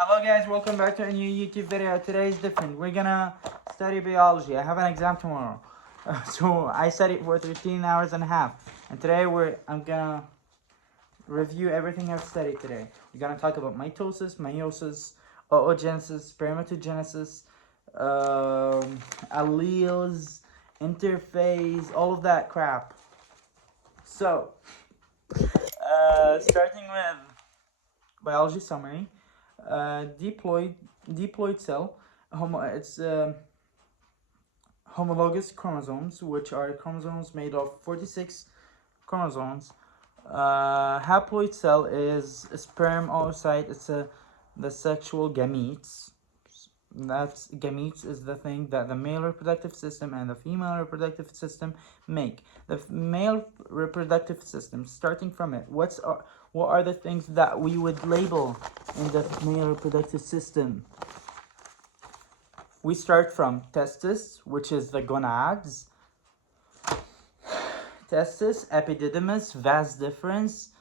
Hello guys, welcome back to a new YouTube video. Today is different. We're gonna study biology. I have an exam tomorrow. So I studied for 13 hours and a half. And today I'm gonna review everything I've studied today. We're gonna talk about mitosis, meiosis, oogenesis, spermatogenesis, alleles, interphase, all of that crap. So, starting with biology summary. Diploid cell, it's homologous chromosomes, which are chromosomes made of 46 chromosomes. Haploid cell is a sperm oocyte. It's the sexual gametes. That's gametes is the thing that the male reproductive system and the female reproductive system make. The male reproductive system, starting from it, what are the things that we would label in the male reproductive system? We start from testis, which is the gonads. Testis, epididymis, vas deferens,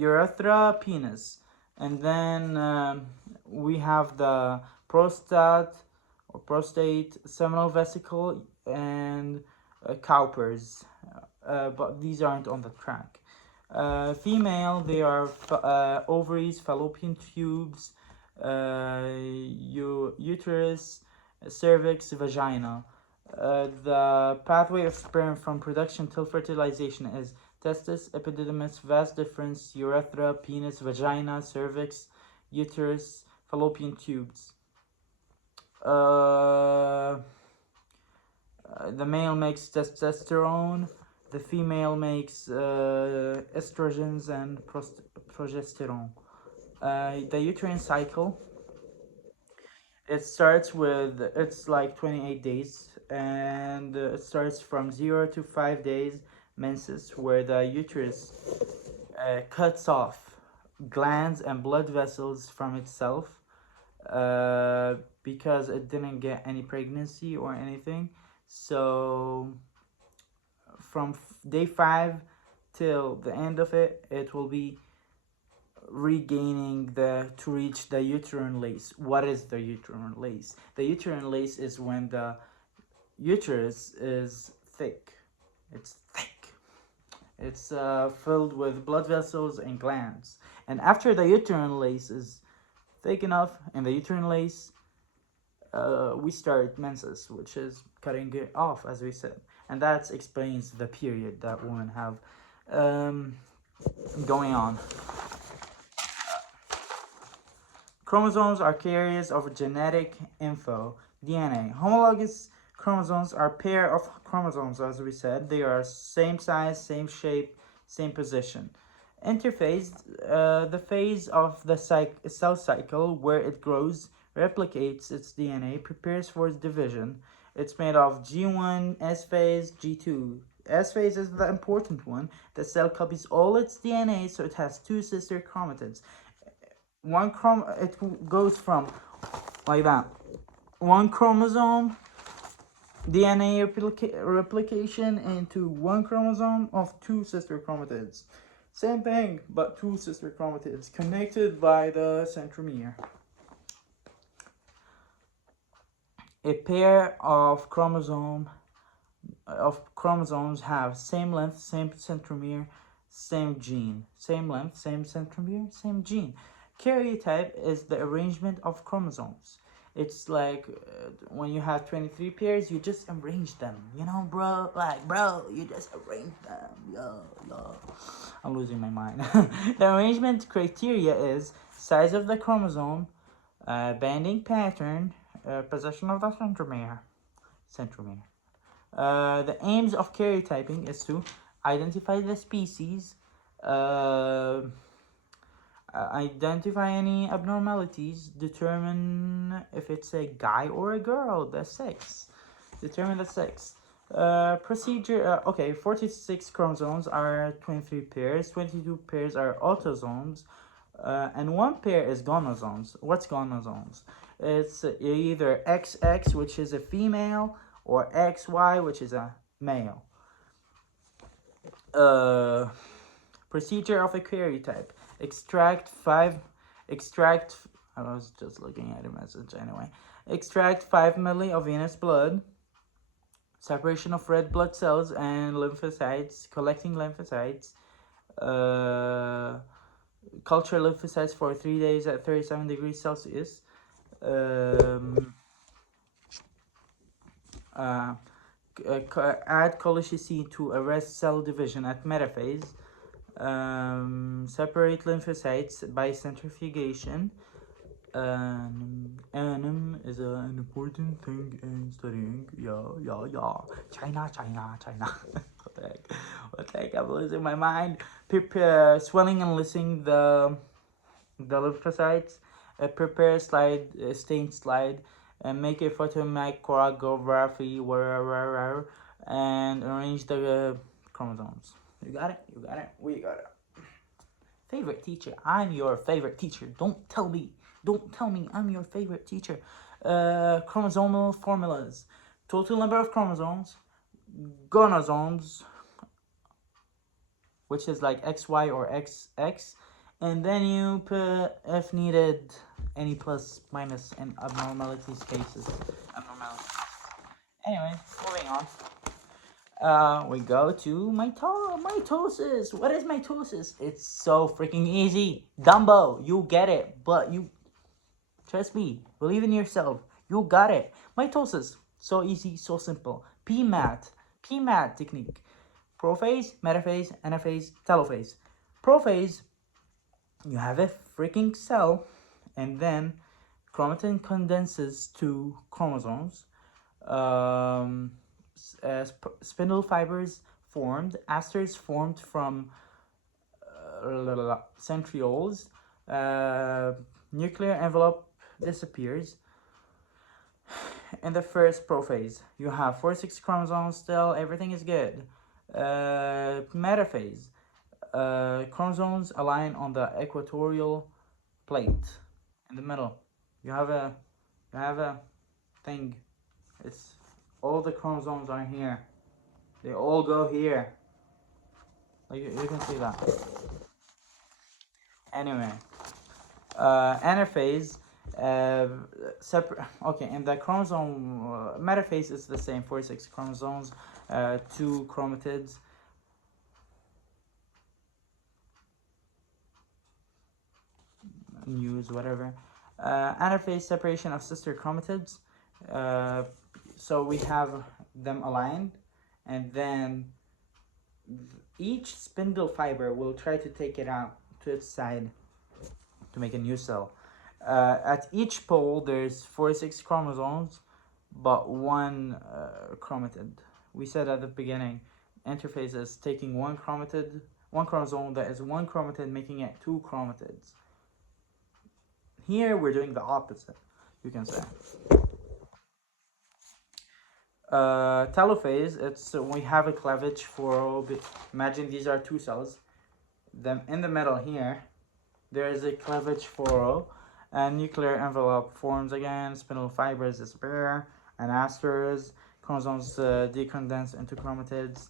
urethra, penis. And then we have the prostate, seminal vesicle, and cowpers. But these aren't on the track. Female, they are ovaries, fallopian tubes, uterus, cervix, vagina. The pathway of sperm from production till fertilization is testis, epididymis, vas deferens, urethra, penis, vagina, cervix, uterus, fallopian tubes. The male makes testosterone. The female makes estrogens and progesterone. The uterine cycle, it's like 28 days, and it starts from 0 to 5 days menses, where the uterus cuts off glands and blood vessels from itself because it didn't get any pregnancy or anything. So from day 5 till the end of it, it will be regaining to reach the uterine lace. What is the uterine lace? The uterine lace is when the uterus is thick. It's thick. It's filled with blood vessels and glands. And after the uterine lace is thick enough, and the uterine lace, we start menses, which is cutting it off, as we said. And that explains the period that women have going on. Chromosomes are carriers of genetic info, DNA. Homologous chromosomes are a pair of chromosomes, as we said. They are same size, same shape, same position. Interphase, the phase of the cell cycle where it grows, replicates its DNA, prepares for its division. It's made of G1, S phase, G2. S phase is the important one. The cell copies all its DNA, so it has two sister chromatids. It goes from like that. One chromosome DNA replication into one chromosome of two sister chromatids. Same thing, but two sister chromatids connected by the centromere. A pair of chromosomes have same length, same centromere, same gene. Same length, same centromere, same gene. Karyotype is the arrangement of chromosomes. It's like when you have 23 pairs, you just arrange them. You know, bro? Like, bro, you just arrange them. Yo. I'm losing my mind. The arrangement criteria is size of the chromosome, binding pattern, position of the centromere. The aims of karyotyping is to identify the species, identify any abnormalities, determine if it's a guy or a girl, the sex. Determine the sex. Procedure, 46 chromosomes are 23 pairs, 22 pairs are autosomes, and one pair is gonosomes. What's gonosomes? It's either XX, which is a female, or XY, which is a male. Procedure of a karyotype. I was just looking at a message anyway. Extract 5 ml of venous blood. Separation of red blood cells and lymphocytes. Collecting lymphocytes. Culture lymphocytes for 3 days at 37 degrees Celsius. Add colchicine to arrest cell division at metaphase. Separate lymphocytes by centrifugation. Anim is an important thing in studying. Yeah. China. What the heck? I'm losing my mind. Prepare swelling and lysing the lymphocytes. Prepare stained slide, and make a photomicrography and arrange the chromosomes. You got it? We got it. Favorite teacher. I'm your favorite teacher. Don't tell me I'm your favorite teacher. Chromosomal formulas. Total number of chromosomes. Gonosomes, which is like XY or XX. And then you put, if needed, any plus, minus, and abnormalities cases. Anyway, moving on. We go to mitosis. What is mitosis? It's so freaking easy. Dumbo, you get it. But you, trust me, believe in yourself. You got it. Mitosis, so easy, so simple. PMAT technique. Prophase, metaphase, anaphase, telophase. Prophase, you have a freaking cell, and then chromatin condenses to chromosomes. Spindle fibers formed, asters formed from centrioles. Nuclear envelope disappears. In the first prophase, you have 46 chromosomes still, everything is good. Metaphase, chromosomes align on the equatorial plate in the middle. You have a thing. It's all the chromosomes are here. They all go here. Like you can see that. Anyway, anaphase. Okay, and the chromosome metaphase is the same. 46 chromosomes, 2 chromatids. News, whatever. Anaphase, separation of sister chromatids. So we have them aligned, and then each spindle fiber will try to take it out to its side to make a new cell. At each pole, there's 46 chromosomes, but 1 chromatid. We said at the beginning, interphase is taking 1 chromosome that is 1 chromatid, making it 2 chromatids. Here, we're doing the opposite, you can say. Telophase, it's we have a cleavage for, imagine these are 2 cells. Then in the middle here, there is a cleavage for, and nuclear envelope forms again, spindle fibers disappear, and asters, chromosomes decondense into chromatids,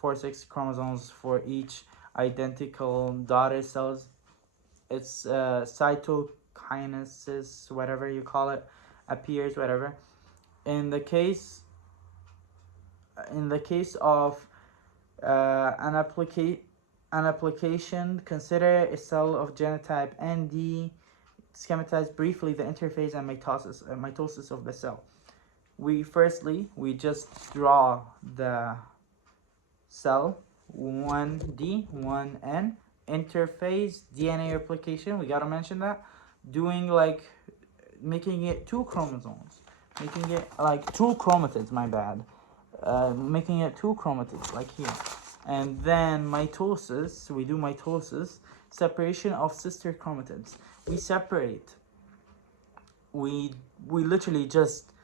46 chromosomes for each identical daughter cells. It's cytokinesis, whatever you call it, appears, whatever. In the case of an application, consider a cell of genotype ND. Schematize briefly the interphase and mitosis of the cell. We just draw the cell 1D, 1N, interphase, DNA replication, we gotta mention that, doing like, making it 2 chromosomes, making it like 2 chromatids, my bad, making it 2 chromatids, like here. And then mitosis, we do mitosis, separation of sister chromatids. We separate, we literally just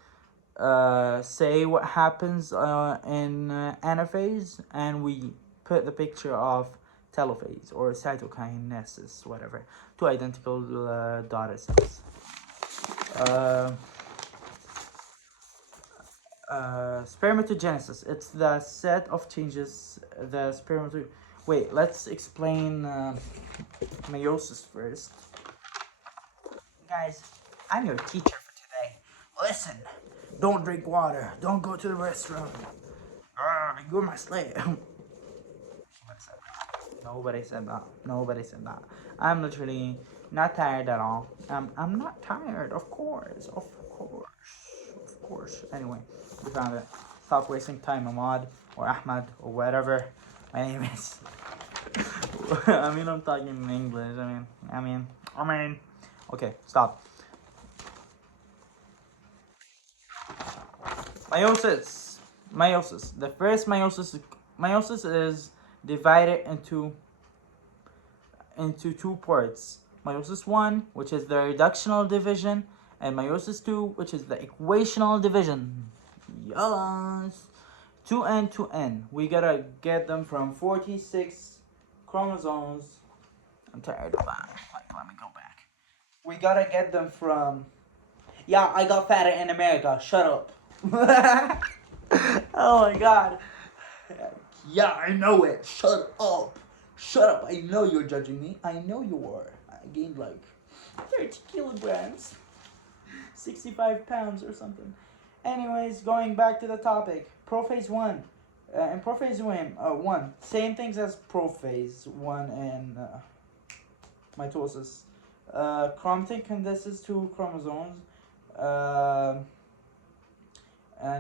say what happens in anaphase, and we put the picture of telophase or cytokinesis, whatever, 2 identical daughter cells. Spermatogenesis, it's the set of changes the Wait, let's explain meiosis first. Guys, I'm your teacher for today. Listen, don't drink water. Don't go to the restroom. You're my slave. Nobody said that. Nobody said that. I'm literally not tired at all. I'm not tired, of course. Of course. Of course. Anyway, we found it. Stop wasting time, Ahmad or Ahmad or whatever my name is. I mean, I'm talking in English. I mean. Okay, stop. Meiosis. Meiosis. The first meiosis is divided into two parts. Meiosis 1, which is the reductional division, and meiosis 2, which is the equational division. Yes. 2n to n. We gotta get them from 46 chromosomes. I'm tired of that. Like, let me go back. We gotta get them from. Yeah, I got fatter in America. Shut up. Oh my god. Yeah, I know it. Shut up. Shut up. I know you're judging me. I know you are. I gained like 30 kilograms. 65 pounds or something. Anyways, going back to the topic. Prophase 1. In prophase 1, same things as prophase 1 and mitosis. Chromatin condenses 2 chromosomes.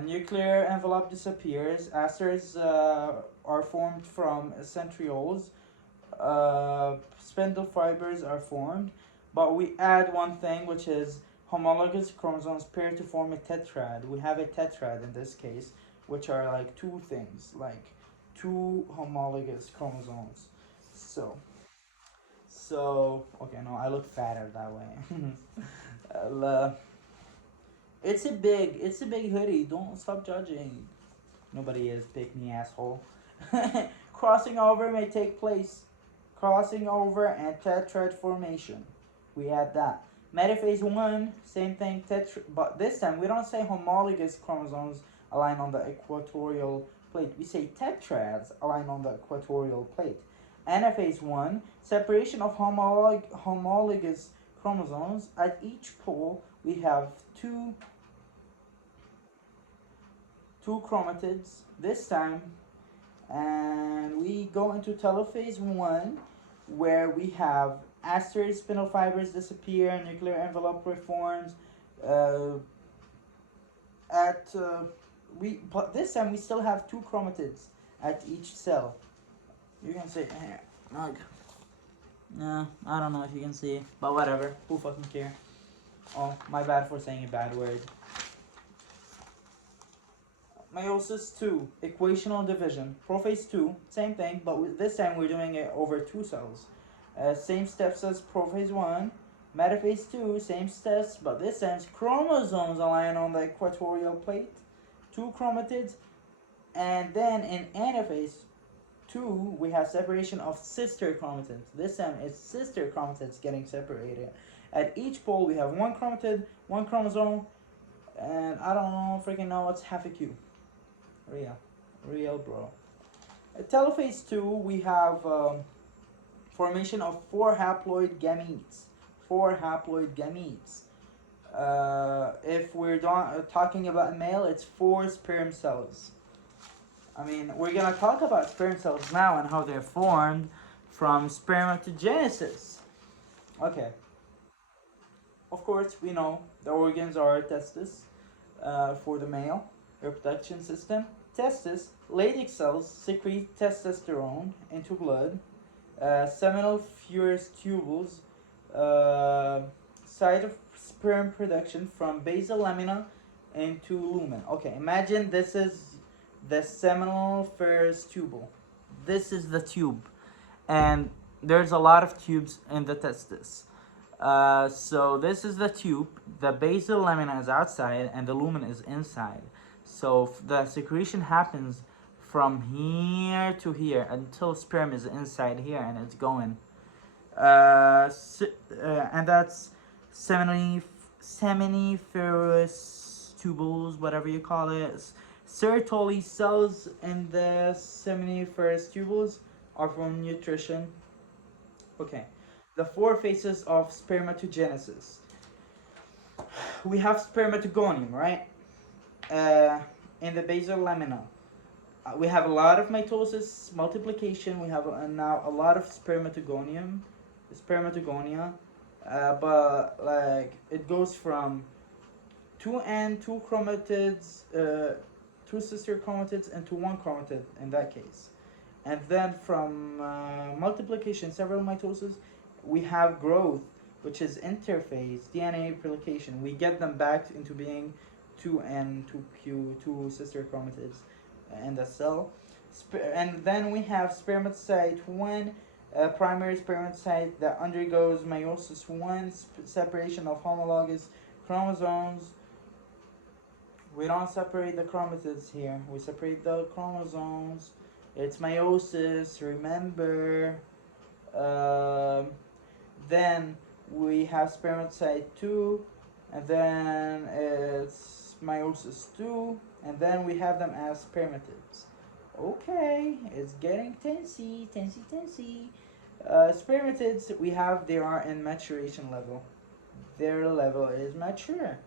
Nuclear envelope disappears. Asters are formed from centrioles. Spindle fibers are formed. But we add one thing, which is homologous chromosomes pair to form a tetrad. We have a tetrad in this case, which are like two things, like two homologous chromosomes. So okay, no, I look fatter that way. It's a big hoodie. Don't stop judging. Nobody is, pick me, asshole. Crossing over may take place. Crossing over and tetrad formation. We add that. Metaphase 1, same thing, but this time we don't say homologous chromosomes align on the equatorial plate. We say tetrads align on the equatorial plate. Anaphase 1, separation of homologous chromosomes. At each pole, we have two chromatids this time, and we go into telophase 1, where we have aster spindle fibers disappear, nuclear envelope reforms. But this time we still have two chromatids at each cell. You can see here. No, I don't know if you can see, but whatever. Who fucking care? Oh, my bad for saying a bad word. Meiosis 2, equational division. Prophase 2, same thing, but this time we're doing it over 2 cells. Same steps as prophase 1. Metaphase 2, same steps, but this time chromosomes align on the equatorial plate. 2 chromatids. And then in anaphase 2, we have separation of sister chromatids. This time it's sister chromatids getting separated. At each pole we have 1 chromatid, 1 chromosome, and I don't freaking know what's half a Q. Real bro. At telophase 2, we have formation of 4 haploid gametes. 4 haploid gametes. If we're talking about a male, it's 4 sperm cells. I mean, we're gonna talk about sperm cells now and how they're formed from spermatogenesis. Okay. Of course, we know the organs are testes for the male, reproduction system. Testes, Leydig cells secrete testosterone into blood. Seminal furous tubules, site of sperm production from basal lamina into lumen. Okay, imagine this is the seminal furous tubule. This is the tube, and there's a lot of tubes in the testis. So this is the tube. The basal lamina is outside, and the lumen is inside. So the secretion happens from here to here until sperm is inside here and it's going. And that's seminiferous tubules, whatever you call it. Sertoli cells in the seminiferous tubules. are for nutrition. Okay, the four phases of spermatogenesis. We have spermatogonium, right? In the basal lamina. We have a lot of mitosis, multiplication. We have now a lot of spermatogonia, but like it goes from two chromatids, two sister chromatids, and to one chromatid in that case. And then from multiplication, several mitosis, we have growth, which is interphase, DNA replication. We get them back into being 2N, 2Q, two sister chromatids in the cell. And then we have spermatocyte 1, primary spermatocyte that undergoes meiosis 1, separation of homologous chromosomes. We don't separate the chromatids here, we separate the chromosomes. It's meiosis, remember. Then we have spermatocyte 2, and then it's meiosis 2, and then we have them as spermatids. Okay, it's getting tensy. Spermatids, they are in maturation level. Their level is mature.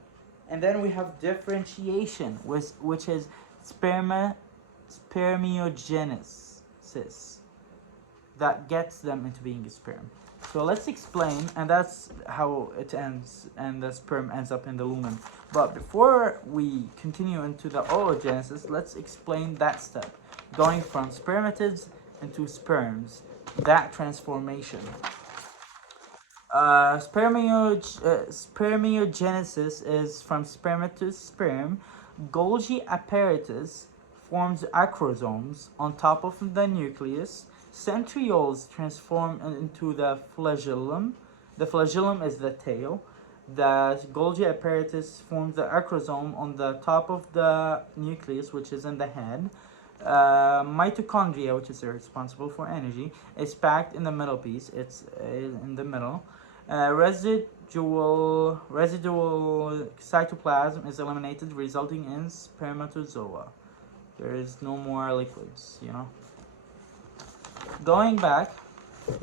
And then we have differentiation, which is spermiogenesis, that gets them into being a sperm. So let's explain, and that's how it ends, and the sperm ends up in the lumen. But before we continue into the oogenesis, let's explain that step, going from spermatids into sperms, that transformation. Spermiogenesis is from sperm to sperm. Golgi apparatus forms acrosomes on top of the nucleus. Centrioles transform into the flagellum. The flagellum is the tail. The Golgi apparatus forms the acrosome on the top of the nucleus, which is in the head. Mitochondria, which is responsible for energy, is packed in the middle piece. It's in the middle. Residual cytoplasm is eliminated, resulting in spermatozoa. There is no more liquids, Going back,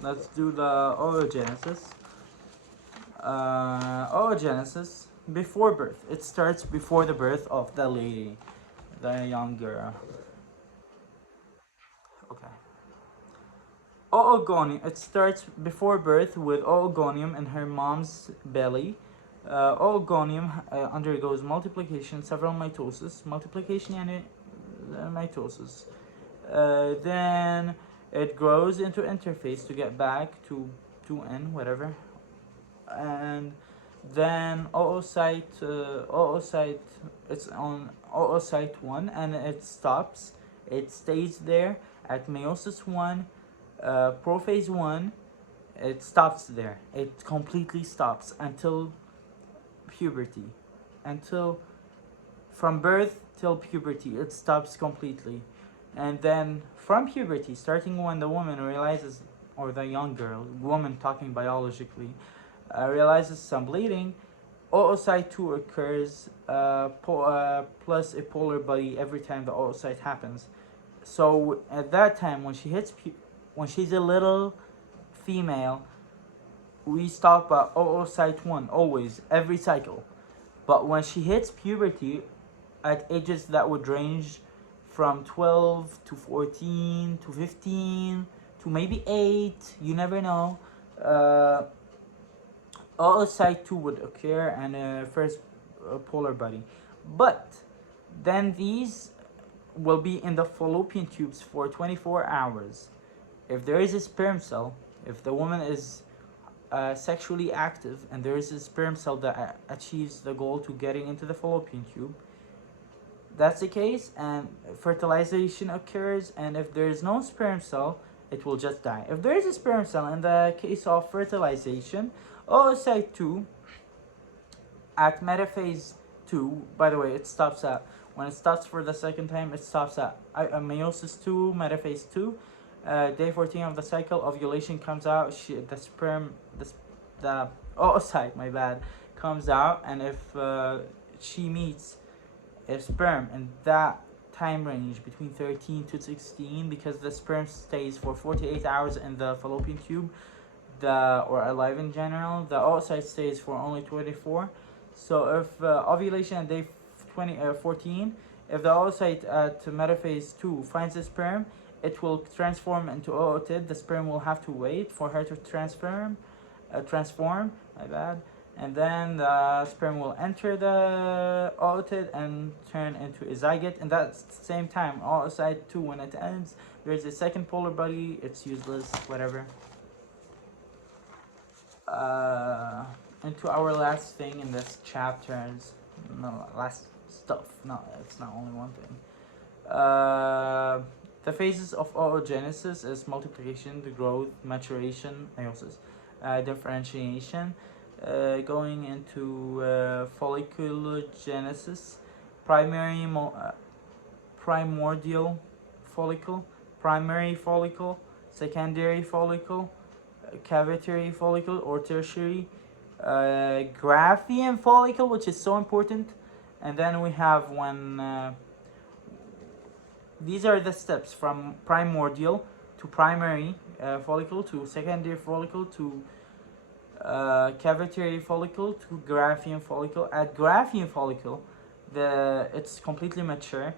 let's do the oogenesis. Oogenesis, before birth. It starts before the birth of the lady, the young girl. Okay. Oogonium. It starts before birth with oogonium in her mom's belly. Oogonium undergoes multiplication, several mitosis, multiplication and mitosis. Then it grows into interphase to get back to 2N, whatever. And then oocyte, it's on oocyte 1, and it stops. It stays there at meiosis 1. Prophase 1, it stops there. It completely stops until puberty. From birth till puberty, it stops completely. And then from puberty, starting when the woman realizes, or the young girl, woman talking biologically, realizes some bleeding, oocyte 2 occurs, plus a polar body every time the oocyte happens. So at that time, when she's a little female, we stop at oocyte 1, always, every cycle. But when she hits puberty, at ages that would range from 12 to 14 to 15 to maybe 8, you never know, oocyte 2 would occur, and first polar body. But then these will be in the fallopian tubes for 24 hours. If there is a sperm cell, if the woman is sexually active and there is a sperm cell that achieves the goal to getting into the fallopian tube, that's the case, and fertilization occurs. And if there is no sperm cell, it will just die. If there is a sperm cell, in the case of fertilization, oocyte 2 at metaphase 2, by the way, it stops at, when it stops for the second time, it stops at meiosis 2, metaphase 2. Day 14 of the cycle, ovulation comes out. The oocyte, my bad, comes out, and if she meets a sperm in that time range between 13 to 16 because the sperm stays for 48 hours in the fallopian tube, or alive in general. The oocyte stays for only 24. So if ovulation at day 14, if the oocyte at metaphase 2 finds a sperm, it will transform into ootid. The sperm will have to wait for her to transform, my bad. And then the sperm will enter the ootid and turn into a zygote. And that's the same time, oocyte 2, when it ends, there's a second polar body. It's useless, whatever. Into our last thing in this chapter is last stuff. No, it's not only one thing. The phases of oogenesis is multiplication, the growth, maturation, meiosis, differentiation, going into folliculogenesis, primordial follicle, primary follicle, secondary follicle, cavitary follicle or tertiary, Graphian follicle, which is so important. And then we have these are the steps from primordial to primary follicle to secondary follicle to cavitary follicle to Graphian follicle. At Graphian follicle, it's completely mature.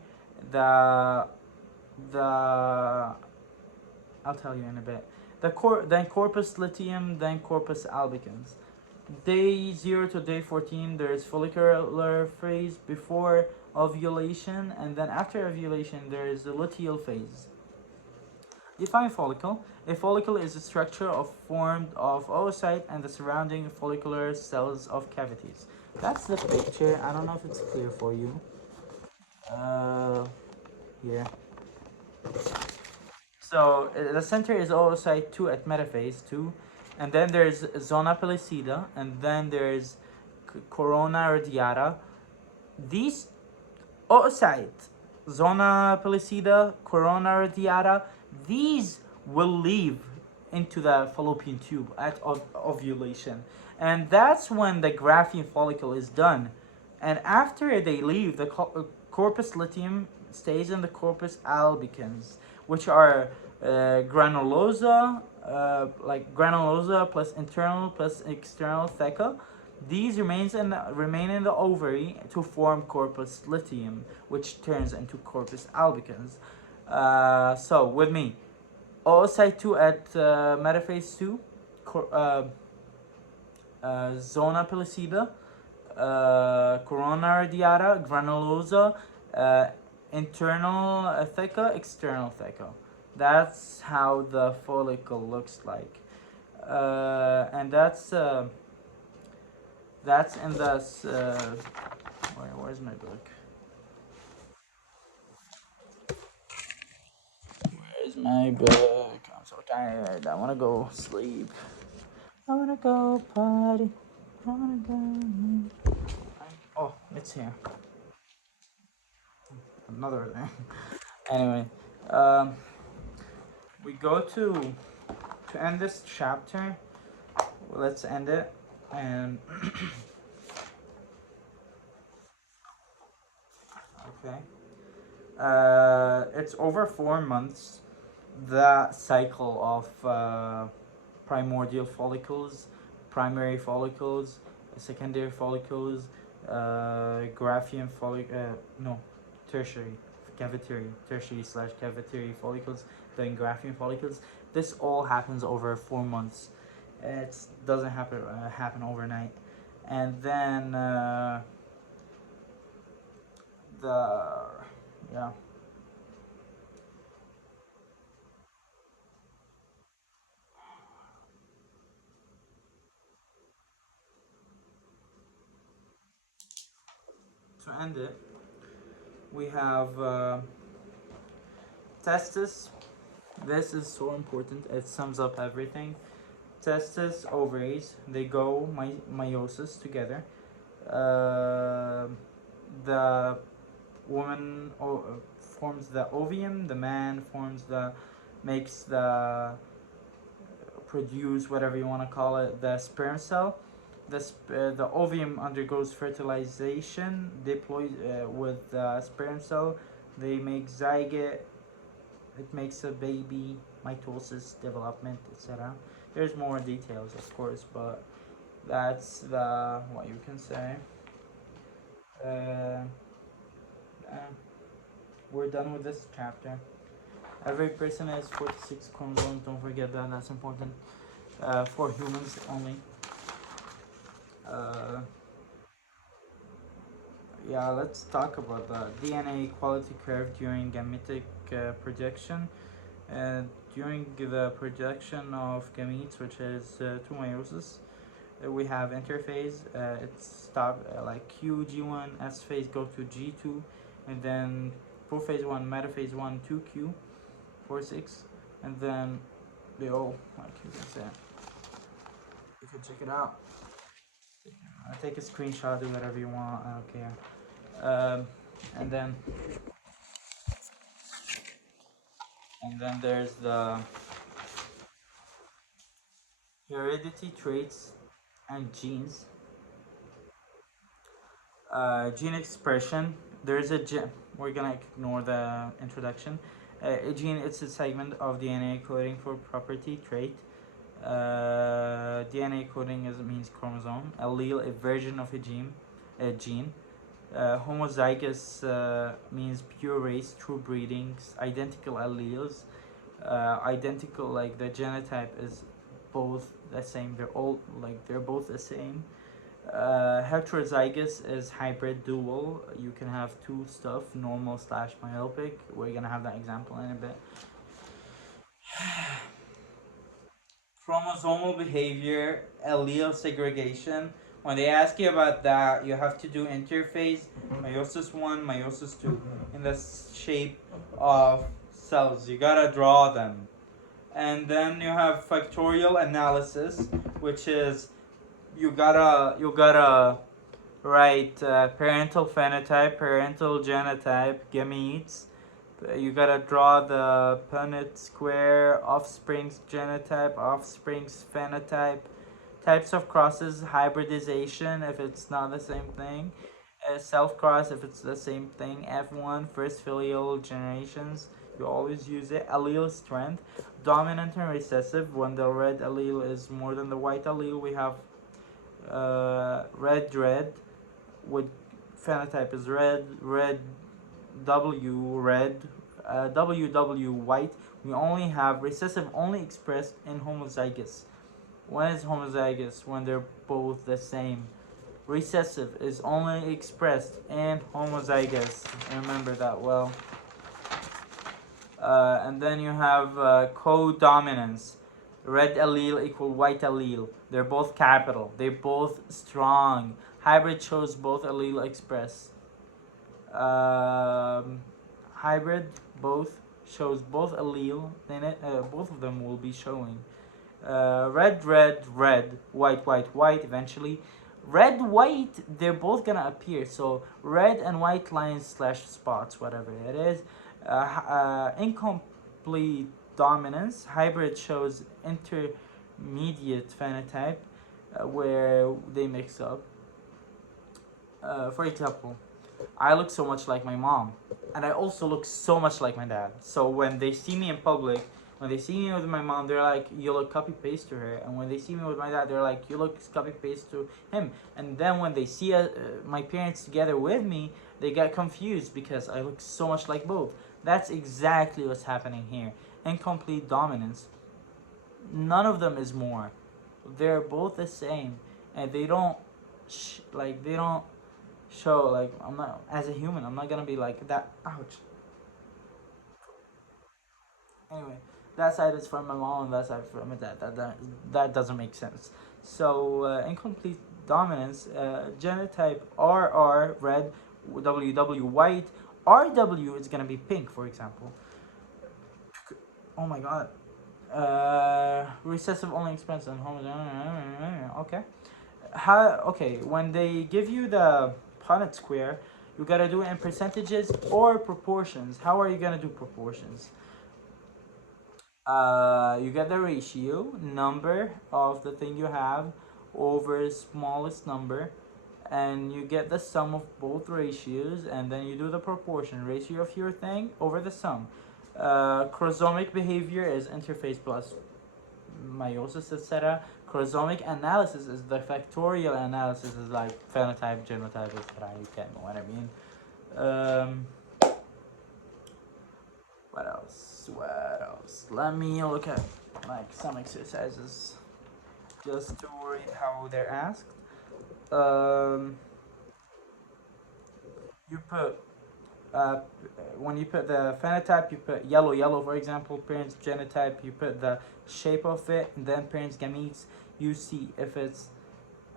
I'll tell you in a bit. Then corpus luteum, then corpus albicans. Day 0 to day 14, there is follicular phase before ovulation, and then after ovulation, there is the luteal phase. Define follicle. A follicle is a structure formed of oocyte and the surrounding follicular cells of cavities. That's the picture. I don't know if it's clear for you. Yeah. So the center is oocyte 2 at metaphase 2, and then there's zona pellucida, and then there's corona radiata. These oocyte, zona pellucida, corona radiata, these will leave into the fallopian tube at ovulation, and that's when the Graphian follicle is done. And after they leave, the corpus luteum stays in the corpus albicans, which are granulosa, like granulosa plus internal plus external theca. These remain in the ovary to form corpus luteum, which turns into corpus albicans. So with me, oocyte 2 at metaphase 2, zona pellucida, corona radiata, granulosa, internal theca, external theca. That's how the follicle looks like, and that's in the where's my book? Where's my book? I'm so tired. I wanna go sleep. I wanna go party. I wanna go. Oh, it's here. Another thing. Anyway, we go to end this chapter. Let's end it, and okay. It's over 4 months. The cycle of primordial follicles, primary follicles, secondary follicles, Graphian tertiary, tertiary/cavitary follicles, then Graphian follicles. This all happens over 4 months. It doesn't happen overnight. And then to end it, we have testis. This is so important. It sums up everything. Testis, ovaries, they go meiosis together. The woman forms the ovum. The man produce whatever you want to call it, the sperm cell. The ovum undergoes fertilization, diploid with the sperm cell, They make zygote. It makes a baby, mitosis, development, etc. There's more details, of course, but that's the what you can say. Uh, uh, we're done with this chapter. Every person has 46 chromosomes. Don't forget that. That's important. For humans only. Uh, yeah, let's talk about the DNA quality curve during gametic projection. During the projection of gametes, which is to meiosis, we have interphase. It's stop like Q G1, S phase go to G2, and then prophase 1, metaphase 1, 2Q, 4, 6, and then they all, like you can say, you can check it out. I take a screenshot, do whatever you want, I don't care. And then there's the heredity traits and genes. Gene expression. There's a gene. We're gonna ignore the introduction. A gene, it's a segment of DNA coding for property trait. DNA coding means chromosome. Allele, a version of a gene. Homozygous means pure race, true breedings, identical alleles. Identical, like the genotype is both the same. They're both the same. Heterozygous is hybrid dual. You can have two stuff, normal / myopic. We're gonna have that example in a bit. Chromosomal behavior, allele segregation. When they ask you about that, you have to do interphase, meiosis 1, meiosis 2, in the shape of cells. You gotta draw them. And then you have factorial analysis, which is you gotta write parental phenotype, parental genotype, gametes. You gotta draw the Punnett square, offspring's genotype, offspring's phenotype, types of crosses, hybridization if it's not the same thing, self-cross if it's the same thing, F1, first filial generations, you always use it. Allele strength, dominant and recessive. When the red allele is more than the white allele, we have red, with phenotype is red, W red, WW white. We only have recessive only expressed in homozygous. When is homozygous? When they're both the same. Recessive is only expressed in homozygous. Remember that well. And then you have codominance. Red allele equal white allele. They're both capital. They're both strong. Hybrid shows both allele express. Hybrid both shows both allele. Then both of them will be showing. Red, white. Eventually, red, white. They're both gonna appear. So red and white lines / spots, whatever it is. Incomplete dominance. Hybrid shows intermediate phenotype where they mix up. For example, I look so much like my mom, and I also look so much like my dad. So when they see me in public, when they see me with my mom, they're like, you look copy paste to her. And when they see me with my dad, they're like, you look copy paste to him. And then when they see my parents together with me, they get confused because I look so much like both. That's exactly what's happening here. Incomplete dominance. None of them is more. They're both the same, and they don't show, like, I'm not, as a human, I'm not gonna be like that. Ouch. Anyway, that side is from my mom and that side from my dad. That doesn't make sense. So incomplete dominance, genotype RR red, WW white, RW is gonna be pink, for example. Oh my god. Recessive only expressed on homo. Okay. Okay, when they give you the Punnett square, you gotta do it in percentages or proportions. How are you gonna do proportions? You get the ratio, number of the thing you have over smallest number. and you get the sum of both ratios, and then you do the proportion ratio of your thing over the sum. Chromosomic behavior is interphase plus meiosis, etc. Chromosomic analysis is the factorial analysis, is like phenotype, genotype, etc. You get what I mean. What else? What else? Let me look at like some exercises just to read how they're asked. You put when you put the phenotype, you put yellow, for example, parents' genotype, you put the shape of it, and then parents' gametes. You see if it's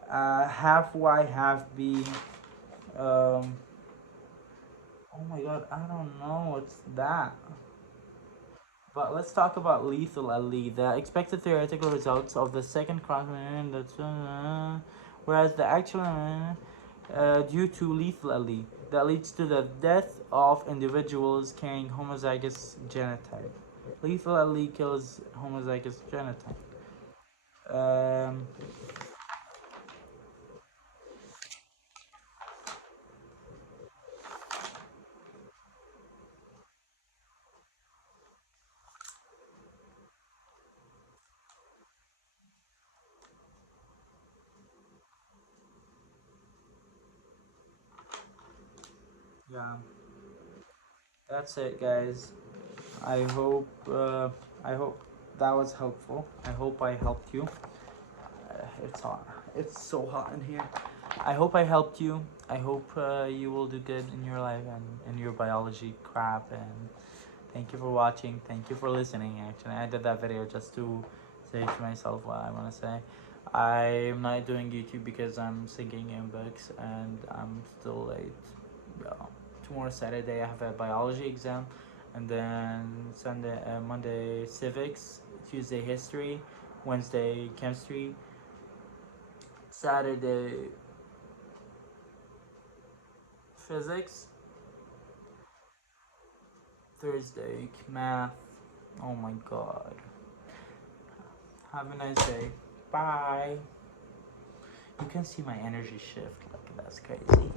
half Y, half B. Oh my god, I don't know what's that. But let's talk about lethal allele. The expected theoretical results of the second cross, whereas the actual due to lethal allele that leads to the death of individuals carrying homozygous genotype. Lethal allele kills homozygous genotype. Yeah, that's it, guys. I hope that was helpful. I hope I helped you. It's hot. It's so hot in here. I hope I helped you. I hope you will do good in your life and in your biology crap. And thank you for watching. Thank you for listening. Actually, I did that video just to say to myself what I want to say. I'm not doing YouTube because I'm singing in books and I'm still late. Yeah. Tomorrow Saturday I have a biology exam, and then Monday civics, Tuesday history, Wednesday chemistry, Saturday physics, Thursday math. Oh my god. Have a nice day. Bye. You can see my energy shift. Like, that's crazy.